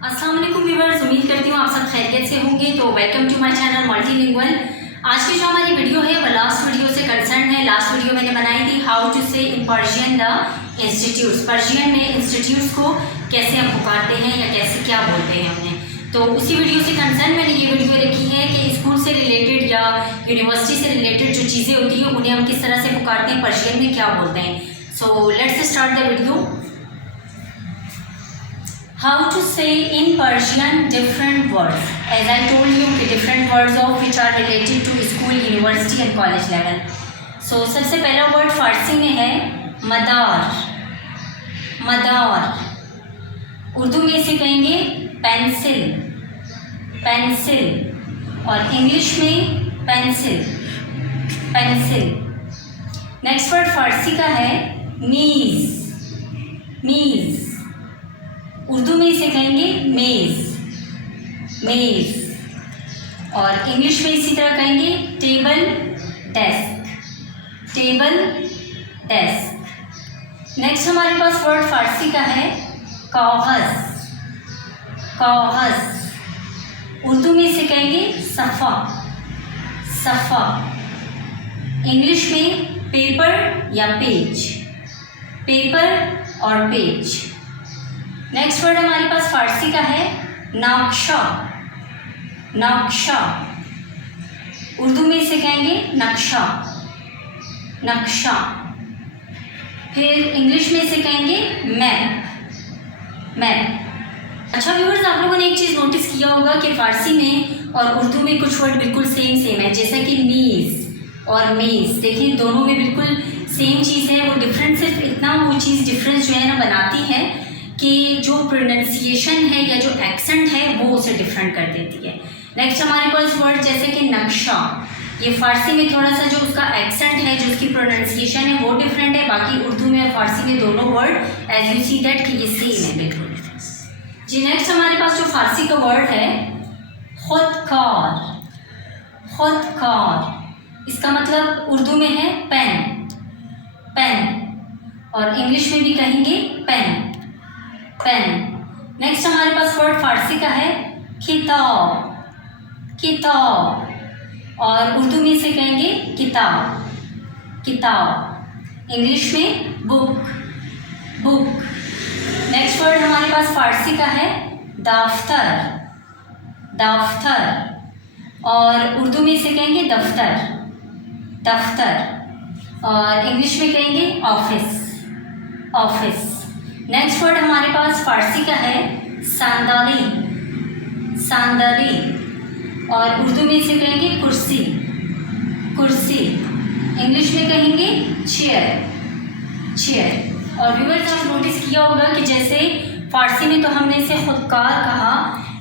अस्सलाम वालेकुम व्यूअर्स, उम्मीद करती हूँ आप सब खैरियत से होंगे। तो welcome to my channel multilingual. आज की जो हमारी वीडियो है वो लास्ट वीडियो से कंसर्न है। लास्ट वीडियो मैंने बनाई थी how to say in Persian the institutes. Persian में इंस्टीट्यूट्स को कैसे हम पुकारते हैं या कैसे क्या बोलते हैं उन्हें, तो उसी वीडियो से कंसर्न मैंने ये वीडियो रखी है कि स्कूल से रिलेटेड या यूनिवर्सिटी से रिलेटेड जो चीज़ें होती हैं उन्हें हम किस तरह से पुकारते हैं, पर्शियन में क्या बोलते हैं। So let's start the video. How to say in Persian different words. As I told you, the different words of which are related to school, university and college level. So सबसे पहला word फारसी में है मदार। मदार उर्दू में इसे कहेंगे pencil. Pencil और English में pencil. Pencil. Next word फारसी का है मीज़। मीज़ उर्दू में इसे कहेंगे मेज़। मेज़ और इंग्लिश में इसी तरह कहेंगे table, desk. Table, desk. Next हमारे पास वर्ड फारसी का है कागज़। कागज़ उर्दू में इसे कहेंगे सफ़ा। सफ़ा। इंग्लिश में पेपर या पेज। पेपर और पेज। नेक्स्ट वर्ड हमारे पास फारसी का है नक्शा। नक्शा उर्दू में इसे कहेंगे नक्शा। नक्शा। फिर इंग्लिश में इसे कहेंगे मैप। मैप। अच्छा व्यूअर्स, आप लोगों ने एक चीज़ नोटिस किया होगा कि फारसी में और उर्दू में कुछ वर्ड बिल्कुल सेम है, जैसा कि मीज़ और मेज़। देखिए दोनों में बिल्कुल सेम चीज़ है। वो डिफरेंस सिर्फ इतना वो चीज़ डिफरेंस जो है ना बनाती है कि जो प्रोनाउंसिएशन है या जो एक्सेंट है वो उसे डिफरेंट कर देती है। नेक्स्ट हमारे पास वर्ड जैसे कि नक्शा, ये फारसी में थोड़ा सा जो उसका एक्सेंट है, जो उसकी प्रोनाउंसिएशन है वो डिफरेंट है। बाकी उर्दू में और फारसी में दोनों word as you see that कि ये सेम है बिल्कुल। जी नेक्स्ट हमारे पास जो फारसी का वर्ड है खुदकार। खुदकार इसका मतलब उर्दू में है पेन। पेन और इंग्लिश में भी कहेंगे पेन। पेन। नेक्स्ट हमारे पास वर्ड फारसी का है किताब। किताब और उर्दू में इसे कहेंगे किताब। किताब। इंग्लिश में बुक। बुक। नेक्स्ट वर्ड हमारे पास फारसी का है दफ्तर। दफ्तर और उर्दू में इसे कहेंगे दफ्तर। दफ्तर और इंग्लिश में कहेंगे ऑफिस। ऑफिस। नेक्स्ट वर्ड हमारे पास फारसी का है सांदाली। सांदाली और उर्दू में इसे कहेंगे कुर्सी। कुर्सी। इंग्लिश में कहेंगे चेयर। चेयर। और व्यूअर्स आप नोटिस किया होगा कि जैसे फारसी में तो हमने इसे खुदकार कहा,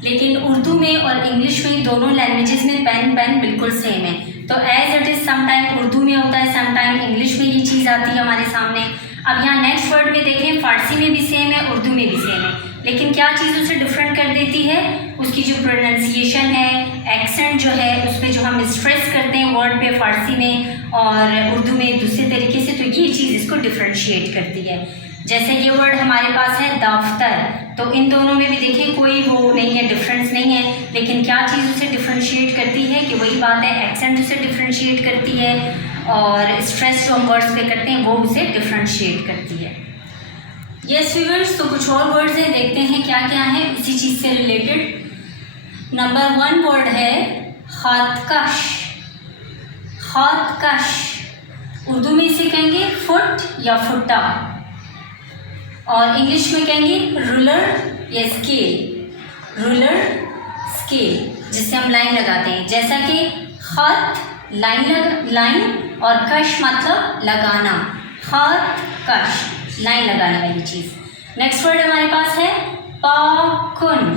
लेकिन उर्दू में और इंग्लिश में दोनों लैंग्वेजेस में पेन पेन बिल्कुल सेम है। तो as it is sometime Urdu में होता है, समटाइम इंग्लिश में ये चीज़ आती है हमारे सामने। अब यहाँ नेक्स्ट वर्ड में देखें, फारसी में भी सेम है, उर्दू में भी सेम है, लेकिन क्या चीज़ उसे डिफरेंट कर देती है, उसकी जो प्रोनाउंसिएशन है, एक्सेंट जो है, उसमें जो हम स्ट्रेस करते हैं वर्ड पे फारसी में और उर्दू में दूसरे तरीके से, तो ये चीज़ इसको डिफ्रेंशिएट करती है। जैसे ये वर्ड हमारे पास है दफ्तर, तो इन दोनों में भी देखिए कोई वो नहीं है, डिफरेंस नहीं है, लेकिन क्या चीज़ उसे डिफ्रेंशिएट करती है कि वही बात है, एक्सेंट उसे डिफ्रेंशिएट करती है और स्ट्रेस जो हम वर्ड्स पे करते हैं वो उसे डिफ्रेंशिएट करती है। यस व्यूअर्स, तो कुछ और वर्ड्स हैं, देखते हैं क्या क्या है इसी चीज़ से रिलेटेड। नंबर 1 वर्ड है खातकश। खातकश उर्दू में इसे कहेंगे फुट या फुट्टा और इंग्लिश में कहेंगे रूलर या स्केल। रूलर, स्केल जिससे हम लाइन लगाते हैं, जैसा कि खत लाइन और कश मतलब लगाना। खत कश लाइन लगाने वाली चीज़। नेक्स्ट वर्ड हमारे पास है पाकुन।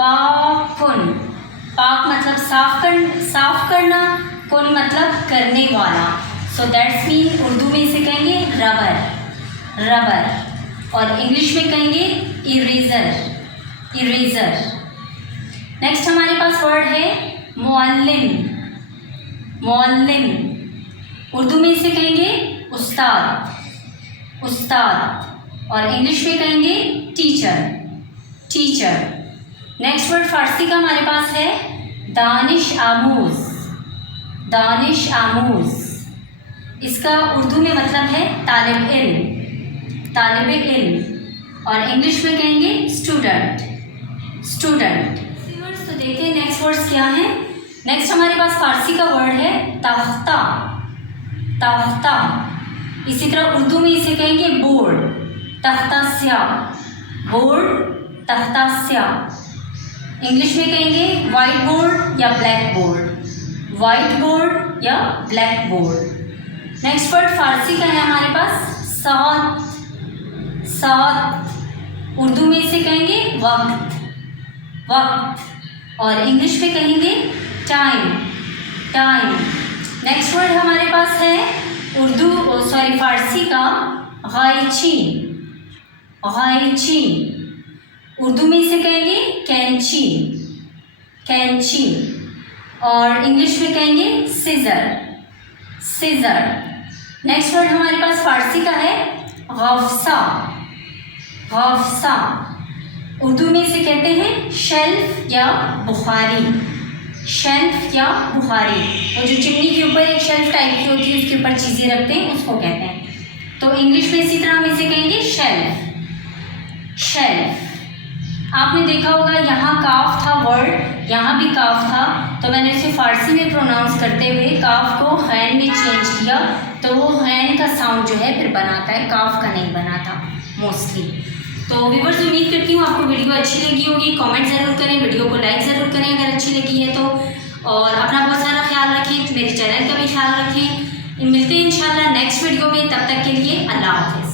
पाकुन पाक मतलब साफ करना, कुन मतलब करने वाला। सो दैट्स मीन उर्दू में इसे कहेंगे रबर। रबर और इंग्लिश में कहेंगे इरेजर। इरेजर। नेक्स्ट हमारे पास वर्ड है मुअल्लिम। मुअल्लिम उर्दू में इसे कहेंगे उस्ताद। उस्ताद और इंग्लिश में कहेंगे टीचर। टीचर। नेक्स्ट वर्ड फारसी का हमारे पास है दानिश आमूज, दानिश आमूज। इसका उर्दू में मतलब है तालिब इल्म, तालिब इल्म। और इंग्लिश में कहेंगे स्टूडेंट, स्टूडेंट। तो देखते हैं नेक्स्ट वर्ड्स क्या है। नेक्स्ट हमारे पास फारसी का वर्ड है तख्ता, तख्ता। इसी तरह उर्दू में इसे कहेंगे बोर्ड, तख्ता स्याह, बोर्ड, तख्ता स्याह। इंग्लिश में कहेंगे वाइट बोर्ड या ब्लैक बोर्ड, वाइट बोर्ड या ब्लैक बोर्ड। नेक्स्ट वर्ड फारसी का है हमारे पास सात, सात। उर्दू में इसे कहेंगे वक्त, वक्त। और इंग्लिश में कहेंगे टाइम, टाइम। नेक्स्ट वर्ड हमारे पास है फारसी का गायची, गायची। उर्दू में इसे कहेंगे कैंची, कैंची। और इंग्लिश में कहेंगे सीजर, सीजर। नेक्स्ट वर्ड हमारे पास फारसी का है गफ्सा, गफ्सा। उर्दू में इसे कहते हैं शेल्फ या बुखारी, शेल्फ या बुखारी। और जो चिमनी के ऊपर एक शेल्फ टाइप की होती है उसके ऊपर चीज़ें रखते हैं उसको कहते हैं। तो इंग्लिश में इसी तरह हम इसे कहेंगे शेल्फ, शेल्फ। आपने देखा होगा यहाँ काफ था वर्ड, यहाँ भी काफ था, तो मैंने इसे फारसी में प्रोनाउंस करते हुए काफ को हैन में चेंज किया, तो वो हैन का साउंड जो है फिर बनाता है, काफ का नहीं बनाता मोस्टली। तो व्यूअर्स उम्मीद करती हूँ आपको वीडियो अच्छी लगी होगी। कमेंट ज़रूर करें, वीडियो को लाइक ज़रूर करें अगर अच्छी लगी है तो। और अपना बहुत सारा ख्याल रखें, मेरे चैनल का भी ख्याल रखें। मिलते हैं इंशाल्लाह नेक्स्ट वीडियो में, तब तक के लिए अल्लाह हाफ़िज़।